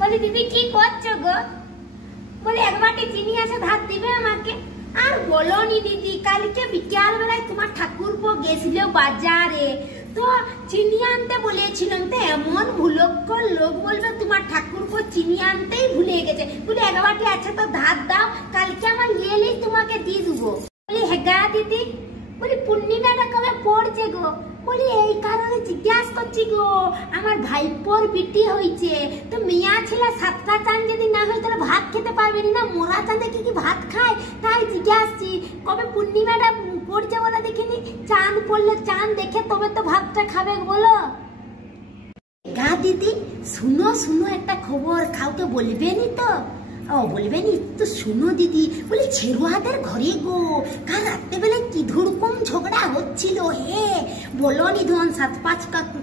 বলি দিদি কি করছো গো? বলে এক বাটি চিনি আছে ধার দিবে আমাকে। আর বলোনি দিদি, কালকে বিকাল বেলায় তোমার ঠাকুরপো গেছিল বাজারে, তো চিনি আনতে বলেছিলাম, তো এমন ভুলক্কর লোক বলবে তোমার ঠাকুরপো চিনি আনতেই ভুলে গেছে। বলে এক বাটি আছে তো ধার দাও, কালকে আমার এলেই তোমাকে দিয়ে দেবো। বলি হেগা দিদি। বলি পূর্ণিমাটা কবে পড়ছে গো? বলি এই কারণে জিজ্ঞাসা করছি গো, আমার ভাইপোর বিটি হয়েছে, তো মিয়া ছেলে সাতটা চাঁদ যদি না হয় তাহলে ভাত খেতে পারবেন না, মোরা চাঁদে কি কি ভাত খায়, তাই জিজ্ঞাসছি কবে পূর্ণিমাটা পড়ছে বলে দেখিনি। চাঁদ পড়লে চাঁদ দেখে তবে তো ভাতটা খাবে বলো। গা দিদি শুনো শুনো একটা খবর, কাউকে বলবেনি তো? ও বলবেনি তো, শুনো দিদি। বলি ছেড়ুয়াদের ঘরে গো কাল রাত্রেবেলায় কি ধুরকম ঝগড়া হচ্ছিল, হে বলনি ধন 7-5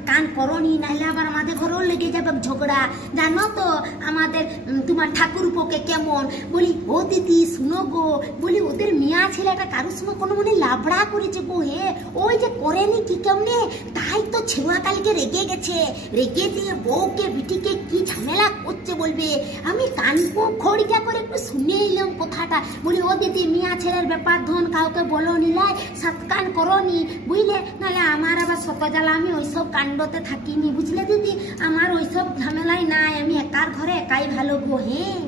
কান করনি, নাহলে আবার আমাদের ঘরেও লেগে যাবে ঝগড়া, জানো তো আমাদের তোমার ঠাকুরপোকে কেমন। বলি ও দিদি শুনো গো, বলি ওদের মিয়া ছেলেটা কারোর সঙ্গে কোনো মনে লাবড়া করেছে গো, হে ওই যে করেনি কি কেমনে, তাই তো ছেড়ুয়া কালকে রেগে গেছে, রেগে দিয়ে বউকে বিটিকে কি ঝামেলা করছে বলবে। আমি কান খড়িকা করে একটু শুনে এলাম কথাটা। বলি ও দিদি মিয়া ছেলের ব্যাপার ধন কাউকে বলো নিলাই, সাতকান করনি বুঝলে, নাহলে আমার আবার শত জ্বালা, আমি ওইসব কাণ্ডতে থাকিনি বুঝলে দিদি, আমার ওইসব ঝামেলাই নাই, আমি একার ঘরে একাই ভালো গো। হ্যাঁ